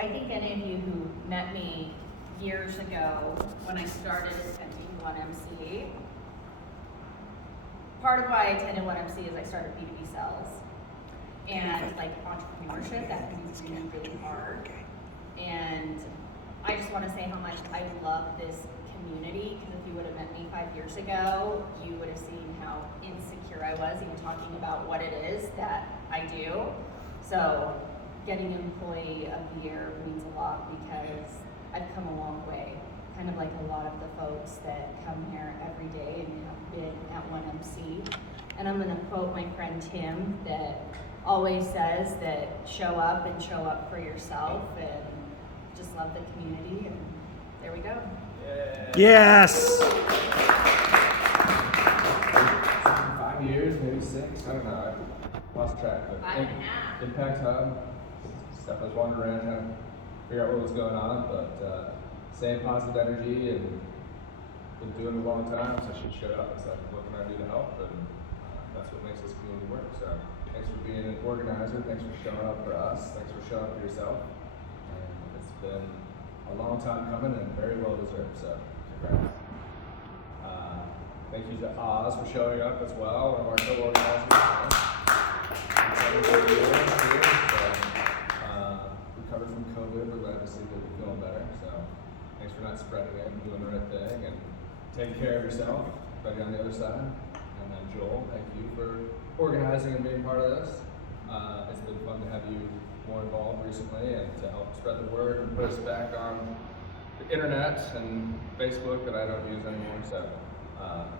I think any of you who met me years ago when I started attending 1MC, part of why I attended 1MC is I started B2B sales. And like entrepreneurship, that can be really, really hard. And I just want to say how much I love this community, because if you would have met me 5 years ago, you would have seen how insecure I was even talking about what it is that I do. So getting Employee of the Year means a lot because I've come a long way, kind of like a lot of the folks that come here every day and have been at 1MC. And I'm going to quote my friend Tim that always says that show up and show up for yourself, and just love the community, and there we go. Yes! 5 years, maybe 6, I don't know, I lost track. But 5.5. Impact Hub, stuff I was wandering around trying to figure out what was going on, but same positive energy, and been doing it a long time, so I should show up. It's like, what can I do to help? And that's what makes this community work. So thanks for being an organizer, thanks for showing up for us, thanks for showing up for yourself. And it's been a long time coming and very well deserved, so congrats. Thank you to Oz for showing up as well, one of our co-organizers. Recovered from COVID, we're glad to see that you're feeling better. So thanks for not spreading it and doing the right thing and taking care of yourself, better on the other side. And then Joel, thank you for organizing and being part of this. It's been fun to have you more involved recently and to help spread the word and put us back on the internet and Facebook that I don't use anymore. So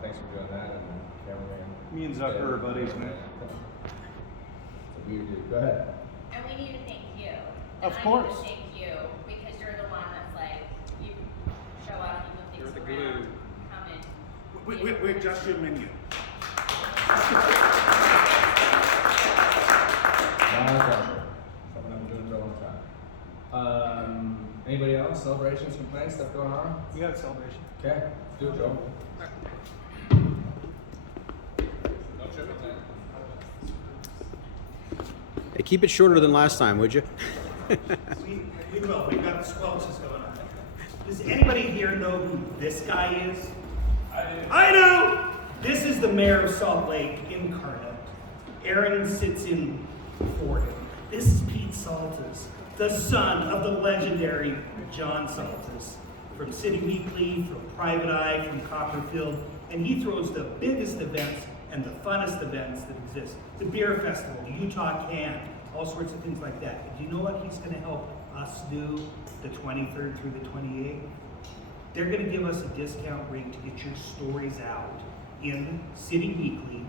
thanks for doing that. And cameraman. Me and Zucker are buddies, man. It's a weird dude. Go ahead. And we need to thank you. Of And course. I need to thank you because you're the one that's like, you show up, you move things You're the around, glue. come in. We're just your menu. My pleasure. Something I've been doing for a long time. Anybody else? Celebrations, complaints, stuff going on? We got a celebration. Okay, let's do it, Joel. Don't trip it, man. Hey, keep it shorter than last time, would you? We will. We've got the squelches going on. Does anybody here know who this guy is? I know! This is the mayor of Salt Lake incarnate. Aaron sits in for him. This is Pete Saltis, the son of the legendary John Saltis, from City Weekly, from Private Eye, from Copperfield, and he throws the biggest events and the funnest events that exist. The beer festival, the Utah Can, all sorts of things like that. Do you know what he's going to help us do the 23rd through the 28th? They're going to give us a discount rate to get your stories out in City Weekly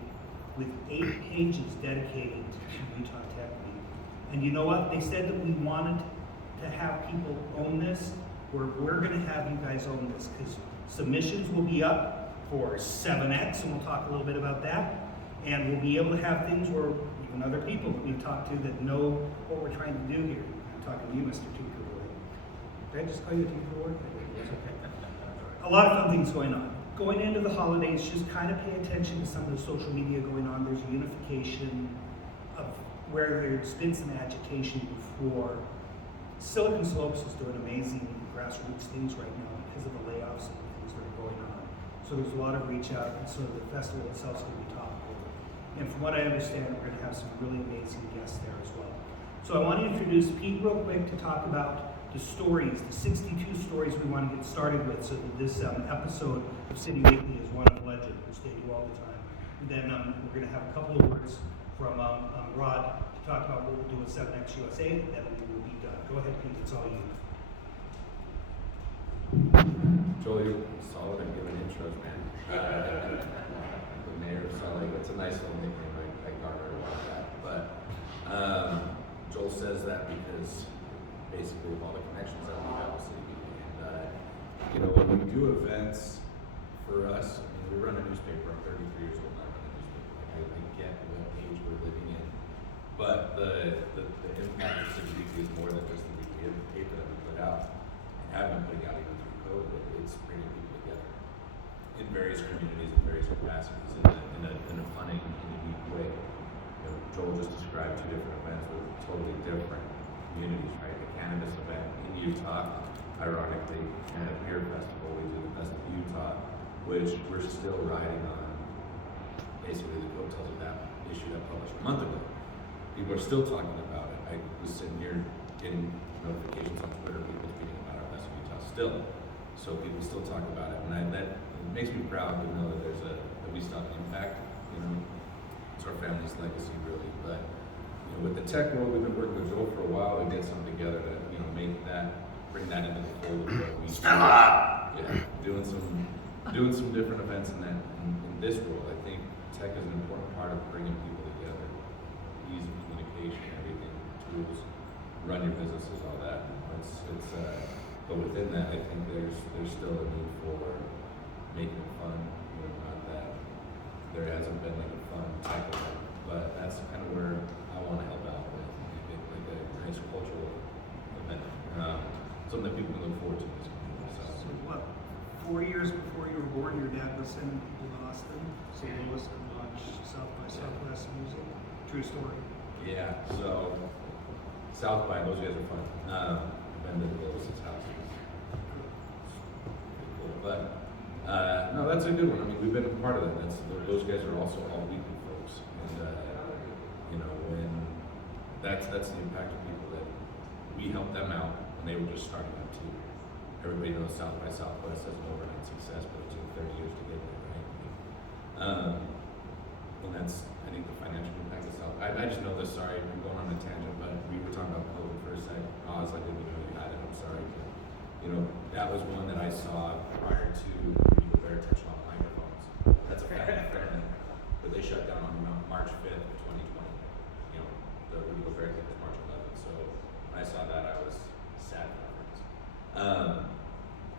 with 8 pages dedicated to Utah Tech Week. And you know what? They said that we wanted to have people own this. We're going to have you guys own this because submissions will be up for 7X, and we'll talk a little bit about that. And we'll be able to have things where even other people that we've talked to that know what we're trying to do here. I'm talking to you, Mr. Tinker Boy. Did I just call you a Tinker Boy? It's okay. A lot of fun things going on. Going into the holidays, just kind of pay attention to some of the social media going on. There's a unification of where there's been some agitation before. Silicon Slopes is doing amazing grassroots things right now because of the layoffs and things that are going on. So there's a lot of reach out, and so the festival itself is going to be top over. And from what I understand, we're going to have some really amazing guests there as well. So I want to introduce Pete real quick to talk about the stories, the 62 stories we want to get started with, so that this episode of City Weekly is one of legend, which they do all the time. And then we're going to have a couple of words from Rod to talk about what we'll do with 7X USA, and then we will be done. Go ahead, Pete, it's all you. Joel, you're solid at giving intros, man. The mayor of Salt Lake, it's a nice little nickname. I garnered a lot of that. But Joel says that because basically of all the connections that we have with City Weekly. And, when we do events for us, we run a newspaper. I'm 33 years old now. I get what age we're living in. But the impact of City Weekly is more than just the weekly paper that we put out and have been putting out even through COVID. It's bringing people together in various communities, in various capacities, in a fun and unique way. Joel just described 2 different events with totally different communities, right? The cannabis event in Utah. Ironically, and a beer festival, we do the Best of Utah, which we're still riding on basically the coattails of that issue that published a month ago. People are still talking about it. I was sitting here getting notifications on Twitter, people tweeting about our Best of Utah still. So people still talk about it, and that makes me proud to know that that we still have an impact. You know, it's our family's legacy, really. But you know, with the tech world, we've been working with Joel for a while to get something together to bring that into the fold of what we do. Yeah, doing some different events in this world. I think tech is an important part of bringing people together. Ease of communication, everything, tools, run your businesses, all that. But within that, I think there's still a need for making it fun. You know, not that there hasn't been like a fun tech event, but that's kind of where I want to help out with, like a nice cultural event, something that people can look forward to in this community. So what, 4 years before you were born, your dad was sending people to Austin, St. Louis to watch South by Southwest music? True story. Yeah, so South by, those guys are fun. I've been to the Lewis's house. Pretty cool. But no, that's a good one. I mean, we've been a part of that. Those guys are also all weekly folks, and you know, when that's the impact of people that we help them out when they were just starting out too. Everybody knows South by Southwest as an overnight success, but it took 30 years to get there, right? And that's, I think, the financial impact of South. I just know this. Sorry, I'm going on a tangent, but we were talking about COVID for a second. I didn't know you had it. I'm sorry. But, you know, that was one that I saw prior to Rudy Gobert touching on microphones. That's a family friendly, but they shut down on March 5th, 2020. You know, the Rudy Gobert thing was March 11th. So when I saw that, I was sad for our friends.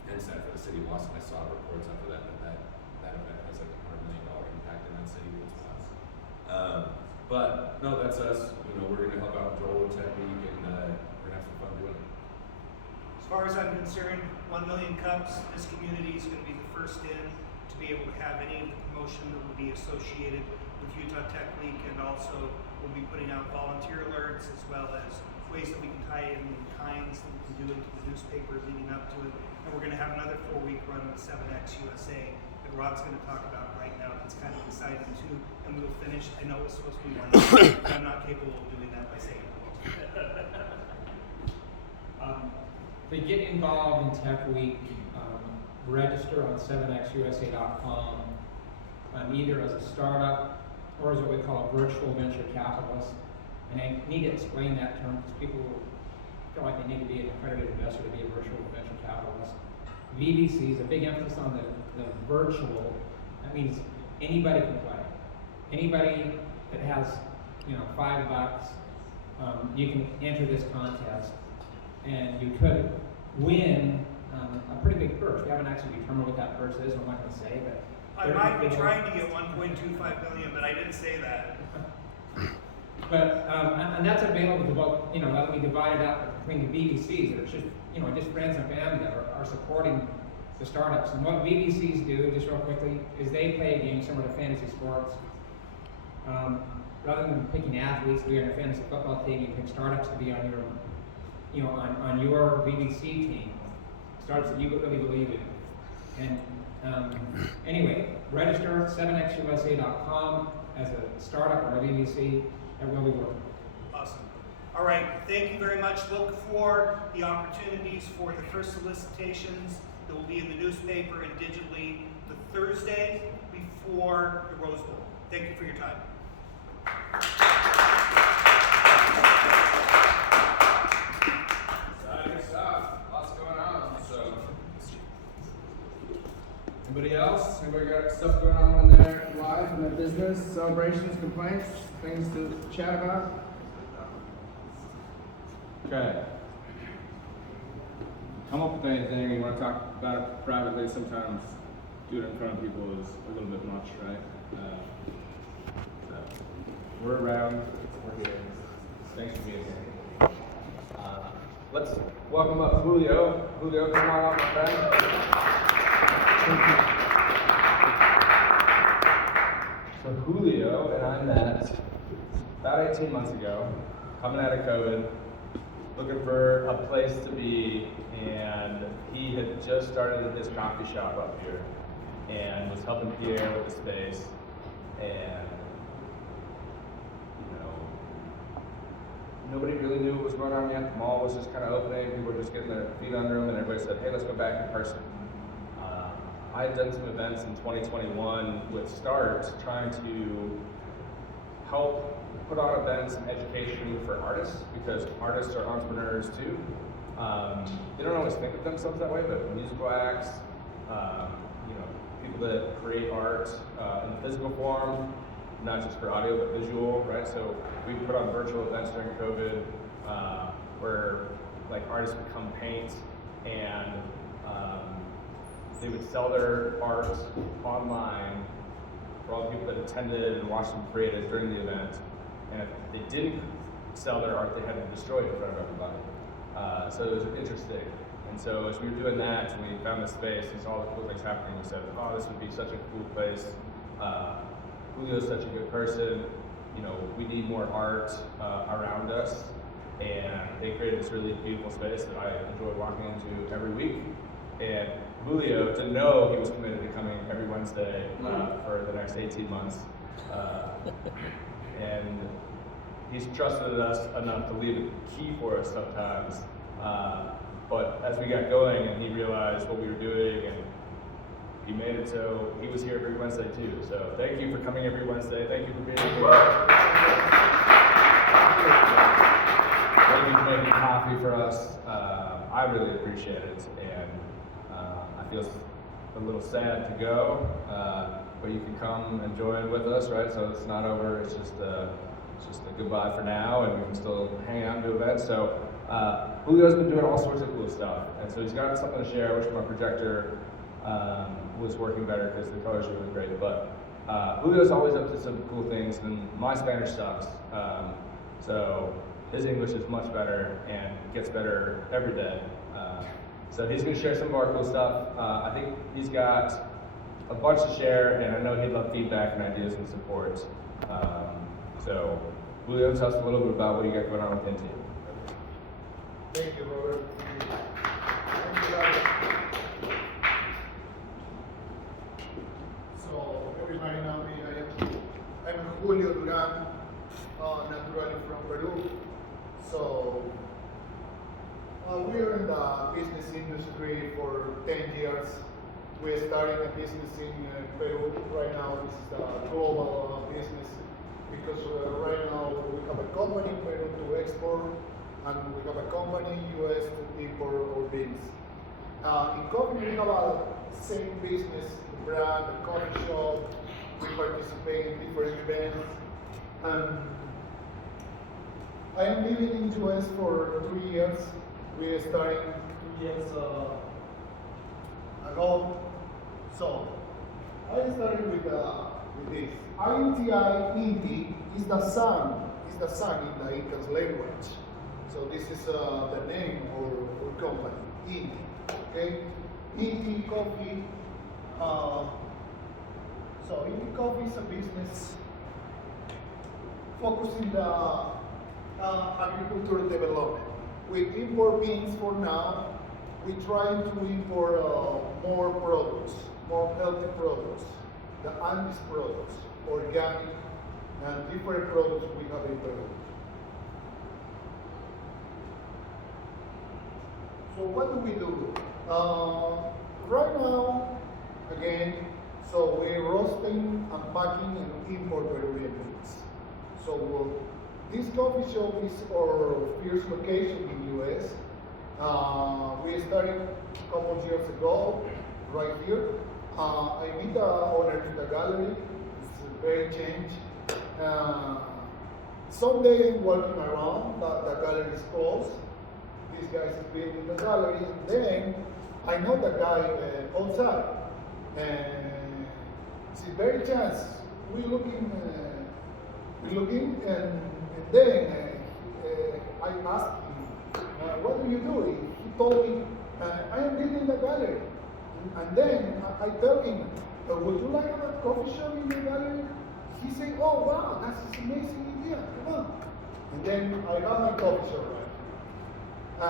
And sad for the city of Austin. I saw reports after that event has like $100 million impact in that city. It's wild. But no, that's us. You know, we're gonna help out Joel with Tech Week, and we're gonna have some fun doing it. As far as I'm concerned, 1 million cups, this community is going to be the first in to be able to have any of the promotion that will be associated with Utah Tech Week, and also we'll be putting out volunteer alerts as well as ways that we can tie in kinds that we can do into the newspaper leading up to it. And we're going to have another 4-week run with 7X USA that Rod's going to talk about right now. That's kind of exciting too. And we will finish. I know it's supposed to be 1 hour, but I'm not capable of doing that by saying it. To get involved in Tech Week, register on 7xusa.com, either as a startup or as what we call a virtual venture capitalist. And I need to explain that term because people feel like they need to be an accredited investor to be a virtual venture capitalist. VVC is a big emphasis on the virtual. That means anybody can play. Anybody that has, you know, $5, you can enter this contest, and you could win a pretty big purse. We haven't actually determined what that purse is. I'm not going to say, but I might be trying to get 1.25 million, but I didn't say that. But and that's available to both. You know, that'll be divided out between the VVCs that are just, you know, just friends and family that are supporting the startups. And what VVCs do, just real quickly, is they play a game similar to fantasy sports. Rather than picking athletes to be on your fantasy football team, you pick startups to be on your, you know, on your VVC team. Startups that you really believe in. And anyway, register at 7xusa.com as a startup or a VVC. That will be working. Awesome. All right, thank you very much. Look for the opportunities for the first solicitations that will be in the newspaper and digitally the Thursday before the Rose Bowl. Thank you for your time. Exciting stuff. Lots going on. So, anybody else? Anybody got stuff going on in their life, in their business, celebrations, complaints, things to chat about? Okay. Come up with anything you want to talk about it privately. Sometimes doing it in front of people is a little bit much, right? So we're around. We're here. Thanks for being here. Let's welcome up Julio. Julio, come on up, my friend. So Julio and I met about 18 months ago, coming out of COVID. looking for a place to be, and he had just started his coffee shop up here and was helping Pierre with the space, and nobody really knew what was going on yet. The mall was just kind of opening, people were just getting their feet under them, and everybody said, hey, let's go back in person. I had done some events in 2021 with Start, trying to help put on events and education for artists, because artists are entrepreneurs too. They don't always think of themselves that way, but musical acts, people that create art in physical form, not just for audio, but visual, right? So we put on virtual events during COVID where like artists would come paint, and they would sell their art online for all the people that attended and watched them create it during the event. And if they didn't sell their art, they had to destroy it in front of everybody. So it was interesting. And so as we were doing that, and we found the space and saw all the cool things happening, we said, oh, this would be such a cool place. Julio's such a good person. We need more art around us. And they created this really beautiful space that I enjoy walking into every week. And Julio, to know he was committed to coming every Wednesday for the next 18 months. And he's trusted us enough to leave a key for us sometimes. But as we got going and he realized what we were doing, and he made it so he was here every Wednesday too. So thank you for coming every Wednesday. Thank you for being here. Thank you for making coffee for us. I really appreciate it, and I feel a little sad to go, but you can come and join with us, right? So it's not over. It's just a goodbye for now, and we can still hang out and do events. So Julio's been doing all sorts of cool stuff, and so he's got something to share. I wish my projector was working better because the colors are really great. But Julio's always up to some cool things, and my Spanish sucks. So his English is much better and gets better every day. So he's going to share some of our cool stuff. I think he's got a bunch to share, and I know he'd love feedback and ideas and support. So Julio, tell us a little bit about what you got going on with Inti. Thank you, Robert. Thank you, guys. So, everybody know me. I'm Julio Duran, naturally from Peru. So, we're in the business industry for 10 years. We're starting a business in Peru. Right now, this is a global business because right now we have a company in Peru to export, and we have a company in US to import our beans. In coffee, we have a same business, brand, a coffee shop. We participate in different events. I am living in US for 3 years. We started 2 years ago. So I started with this. Inti is the sun in the Inca's language. So this is the name of our company, Inti. Okay, Inti Coffee. So Inti Coffee is a business focusing the agricultural development. We import beans for now. We try to import more products, more healthy products, the Andes products, organic, and different products we have in Peru. So what do we do? Right now, again, so we're roasting and packing and import Peruvian beans. So this coffee shop is our first location in US. We started a couple of years ago, right here. I meet the owner of the gallery. It's very changed. Someday I'm walking around, the gallery is closed. This guy is building the gallery. Then I know the guy outside. And it's a very chance. We're looking, and then I asked him, what do you do? He told me, I am building the gallery. And then I tell him, would you like a coffee shop in the gallery? He said, oh wow, that's an amazing idea, come on. And then I have my coffee shop right. The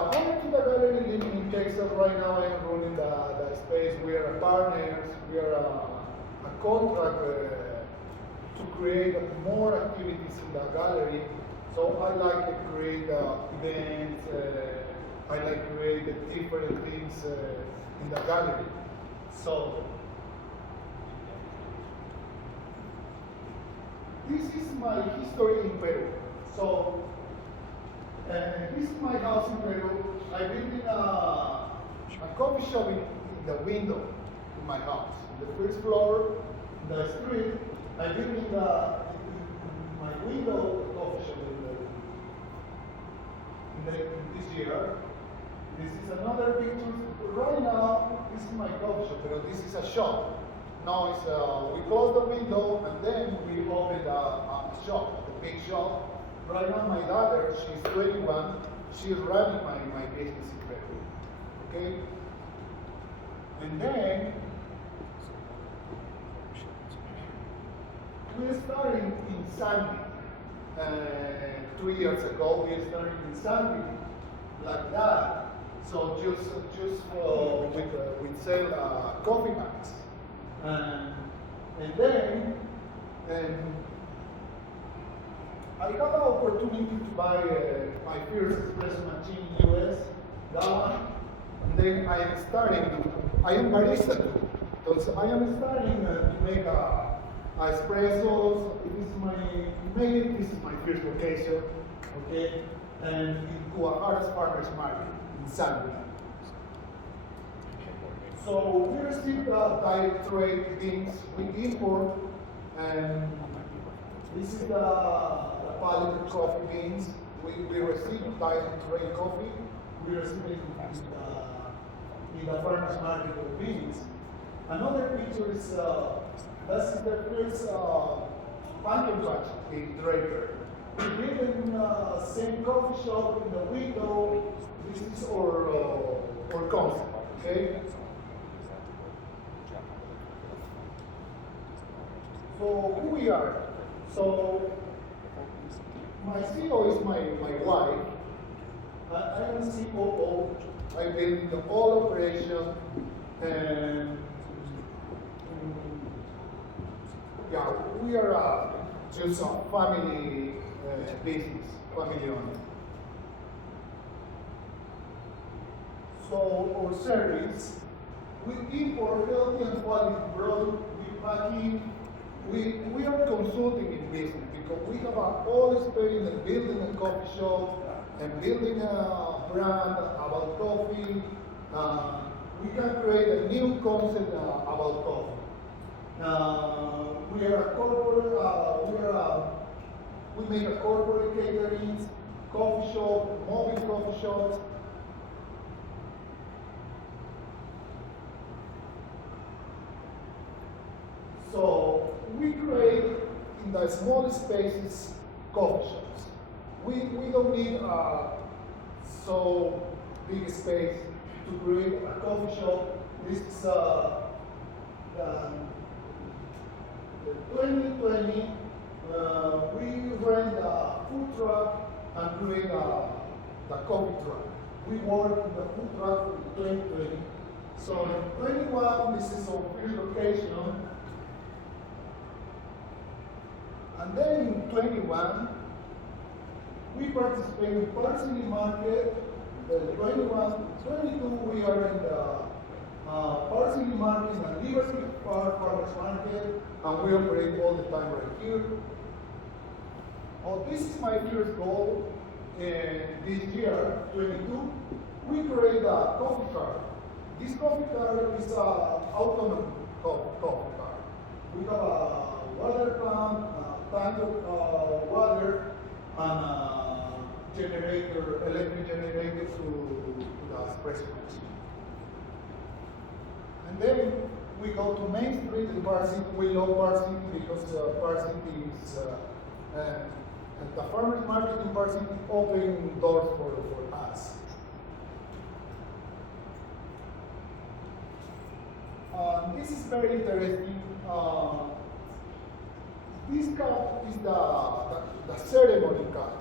owner to the gallery living in Texas right now. I am running the space. We are partners. We are a contract to create more activities in the gallery. So I like to create events. I like to create different things in the gallery. So this is my history in Peru. So this is my house in Peru. I live in a coffee shop in the window in my house. In the first floor, in the street, I live in my window coffee shop in this year. This is another picture. Right now, this is my coffee shop, but this is a shop. Now it's, we close the window and then we open a shop, the big shop. Right now, my daughter, she's 21. She's running my business in Peru. Okay? And then, we started in Sandy. 2 years ago, we started in Sandy like that. So just we sell coffee bags. And then, I got the opportunity to buy my first espresso machine in US, that one, and then I am barista too. So I am starting to make espressos. This is my first location, okay? And in Guadalajara's Farmers Market in San Luis. So we receive direct trade beans, we import, and this is the pallet of coffee beans. We receive direct trade coffee. We receive it in the farmers market of beans. Another picture is this is the first pumpkin patch in Draper. We live in the same coffee shop in the window. This is our concept, okay? So who we are? So my CEO is my wife. I am COO. I build the whole operation, and yeah, we are just a family business, family owned. So our service, we import healthy and quality product, we packing. We are consulting in business because we have all experience in building a coffee shop and building a brand about coffee. We can create a new concept about coffee. We are a corporate. We make a corporate catering, coffee shop, mobile coffee shops. So we create in the small spaces coffee shops. We don't need so big space to create a coffee shop. This is 2020. We rent a food truck and create the coffee truck. We work in the food truck in 2020. So in 21, this is our first location. And then in 21, we participate in Parsley Market. 22, we are in the Parsley Market and Liberty Park Farmers Market, and we operate all the time right here. Oh, this is my first goal this year, 22. We create a coffee car. This coffee car is an autonomous coffee car. We have a water pump, tank of water, and a generator, electric generator to the espresso machine. And then we go to Main Street in Park City. We love Park City because Park City is, and the farmers market in Park City open doors for us. This is very interesting. This card is the ceremony card.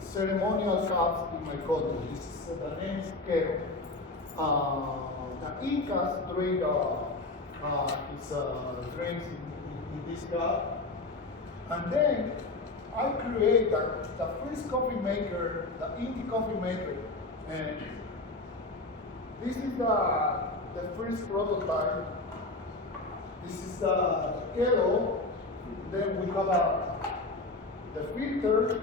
ceremonial cups in my country. This is the name is Quero. The Incas drink his drinks in this cup, and then I create the first coffee maker, the Inti coffee maker, and this is the first prototype. This is the kettle. Then we have the filter.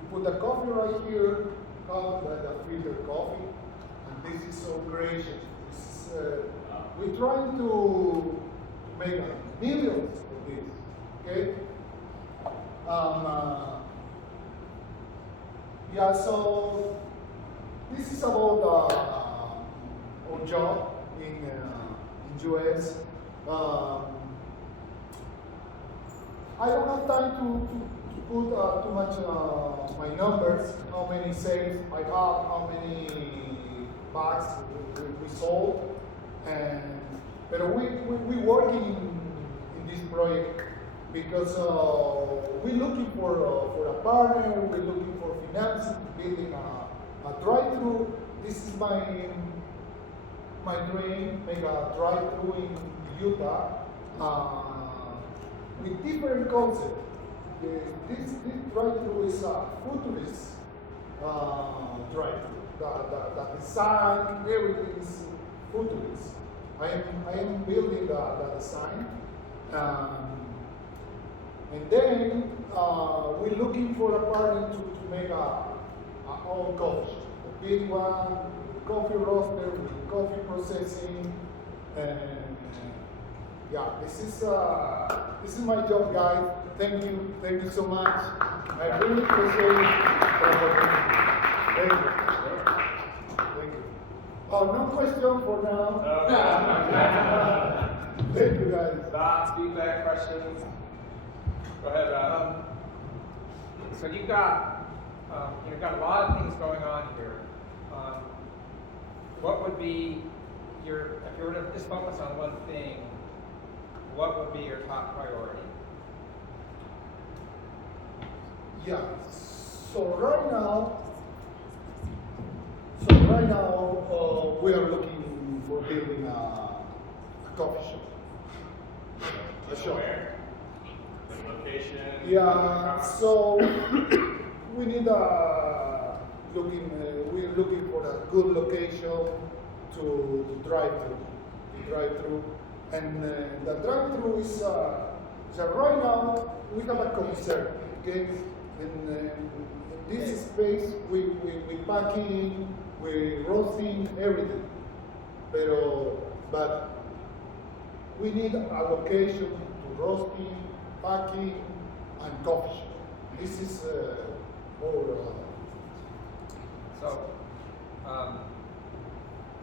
We put the coffee right here, called the filter coffee, and this is so gracious. We're trying to make millions of this, okay? Yeah, so this is about our job in US. I don't have time to put too much my numbers, how many sales I have, how many bags we sold, but we working in this project because we're looking for a partner, we're looking for financing, building a drive-thru. This is my dream, make a drive-thru in Utah with different concepts. This drive-thru is a futurist drive-thru. The design, everything is futurist. I am building the design. And then we're looking for a partner to make our own coffee shop. A big one, coffee roaster, with coffee processing, and yeah, this is my job, guys. Thank you so much. I really appreciate it. Thank you. Thank you. Oh, no question for now. Thank you, guys. Thoughts, feedback, questions? Go ahead, Rob. So you've got a lot of things going on here. What would be if you were to just focus on one thing, what would be your top priority? Yeah. So right now, we are looking for building a coffee shop. A shop. Where? The location? Yeah. So we need we're looking for a good location to drive through, and the drive through is right now we have a concern. Okay. In this space, we packing, we roasting everything, but we need a location to roasting, packing, and coffee shop. This is our. So,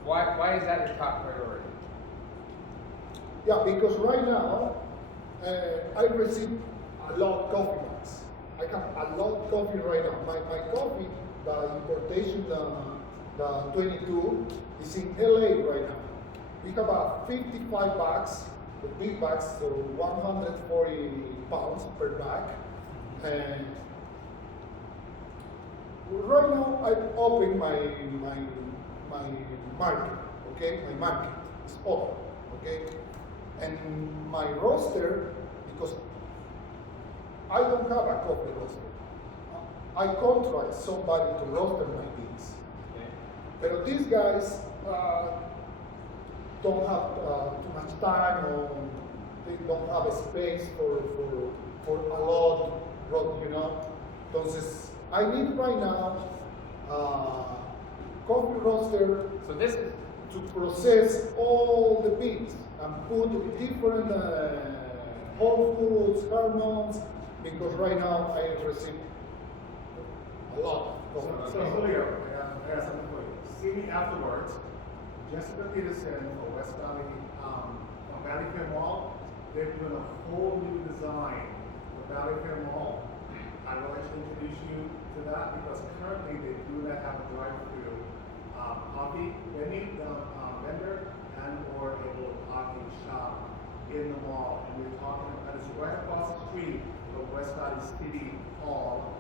why is that your top priority? Yeah, because right now I receive a lot of coffee bags. I have a lot of coffee right now. My coffee, the importation, the 22, is in LA right now. We have about 55 bags, the big bags, so 140 pounds per bag. And right now I open my market, okay? My market is open, okay? And my roaster, because I don't have a coffee roaster. I contract somebody to roast my beans. Okay. But these guys don't have too much time, or they don't have a space for a lot, you know. Entonces, I need right now coffee roaster. So this is To process all the beans and put different whole foods, hormones, because right now I receive a lot of So Julio, I got something for you. See me afterwards. Jessica Peterson for West Valley, from Valley Fair Mall. They're doing a whole new design for Valley Fair Mall. I would like to introduce you to that because currently they do not have a drive-through coffee vendor and or a little coffee shop in the mall. And we're talking about it's right across the street from West Valley City Hall.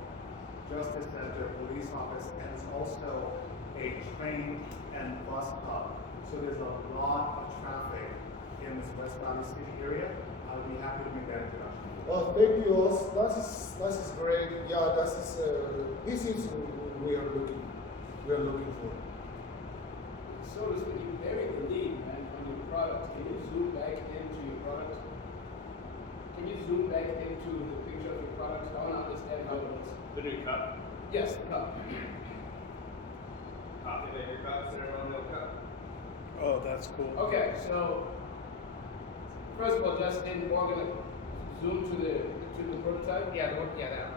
Justice Center, police office, and it's also a train and bus hub. So there's a lot of traffic in this West Valley City area. I'll be happy to make that introduction. Oh, thank you. That is great. Yeah, this is we are looking for. So to speak, you bury the lead man, on your product. Can you zoom back into your product? Can you zoom back into the picture of your product? I want to understand how it looks. The new cup. Yes, the cup. Coffee maker cup, cinnamon milk cup. Oh, that's cool. Okay, so first of all, Justin, we're gonna zoom to the prototype. Yeah, that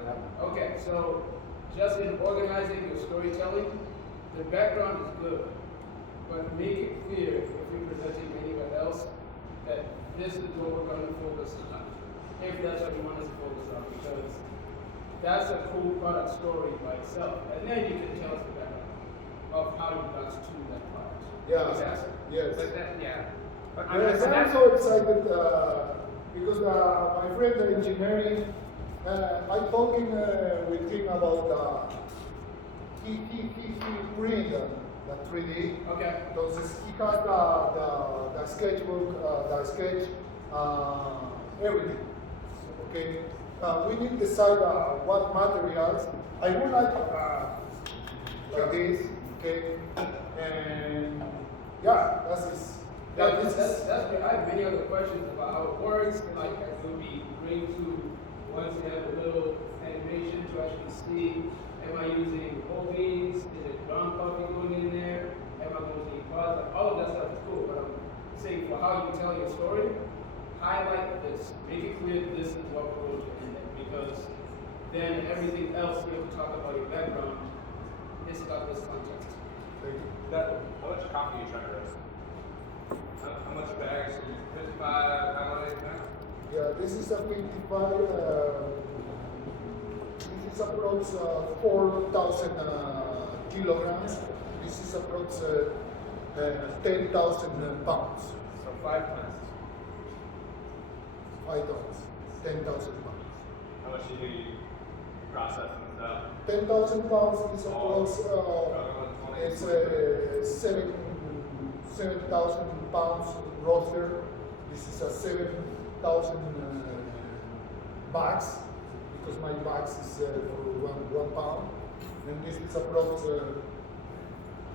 one. Okay, so just in organizing your storytelling, the background is good, but make it clear if you're presenting anywhere else that this is what we're going to focus on, if that's what you want us to focus on, because that's a cool product story by itself, and then you can tell us the background of how you got to that product. Yeah. Yes. But that, yeah. Yes, I'm so excited because my friend the engineering, I talking with him about he print the 3D. Okay. Entonces he has the sketchbook, the sketch, everything. Okay. We need to decide what materials. I would like this. Okay. And yeah, that's it. Yeah, that's I have many other questions about how it works. Like, it would be great to once you have a little animation to actually see. Am I using whole beans? Is it ground coffee going in there? Am I using pods? Like, all of that stuff is cool. But I'm saying for how you tell your story, highlight this. Make it clear this is what we're going to end in, because then everything else you have to talk about your background is about this context. How much coffee are you trying to roast? How much bags? 55 pounds? Yeah, this is a 55. This is approx 4,000 kilograms. This is approx 10,000 pounds. So 5 tons. 5 tons. 10,000 pounds. How much do you process and stuff? 10,000 pounds is approx it's 7,000 pounds roaster. This is a 7,000 bags, because my bags is for 1 pound, and this is approx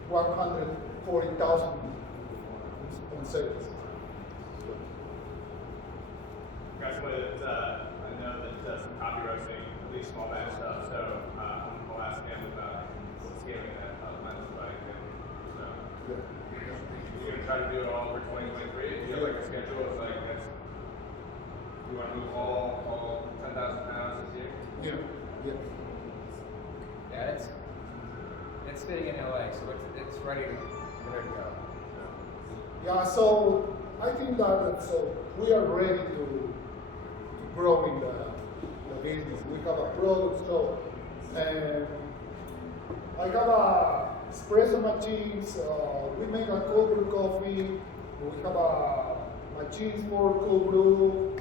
140,000 on sales. Guys, I know that does some coffee roasting, at least small batch stuff, so I'll ask him about what scaling that might look like. And so, you're gonna try to do it all over 2023? Do you have like a schedule of like, you want to move all 10,000 pounds this year? Yeah. Yeah, it's sitting in LA, so it's ready to go. Yeah, so I think that we are ready to grow in the business. We have a product, so and I have a espresso machines. We make a cold brew coffee. We have a machines for cold brew.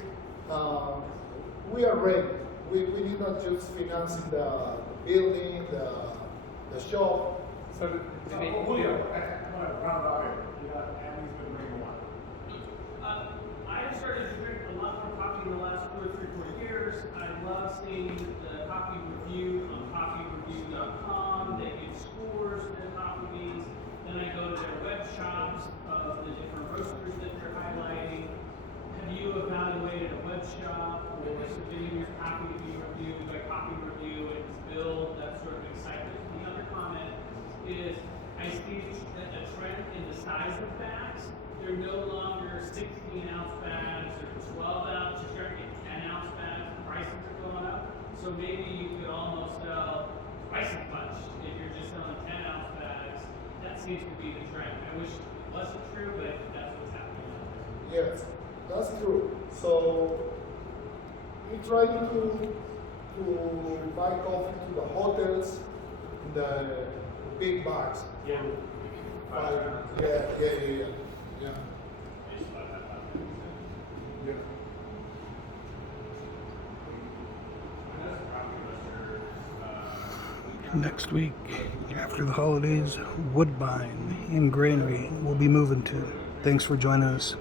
We are ready. We need not just financing the building, the shop. So, Julio, I want to round out here. Andy's been bringing one. I started to drink a lot more coffee in the last 2 or 3, 4 years. I love seeing the coffee review on coffeereview.com. They give scores for their coffee beans. Then I go to their web shops of the different roasters that they're highlighting. Have you evaluated a web shop or submitting your coffee to be reviewed by Coffee Review and build that sort of excitement? The other comment is I see a trend in the size of bags. They're no longer 16-ounce bags or 12-ounce. You're starting to get 10-ounce bags. Prices are going up. So maybe you could almost sell twice as much if you're just selling 10-ounce bags. That seems to be the trend. I wish it wasn't true, but that's what's happening. Yes, that's true. So we try to buy coffee to the hotels, the big bags. Yeah. Yeah. I know some coffee roasters Next week, after the holidays, Woodbine in Granary we'll be moving to. Thanks for joining us.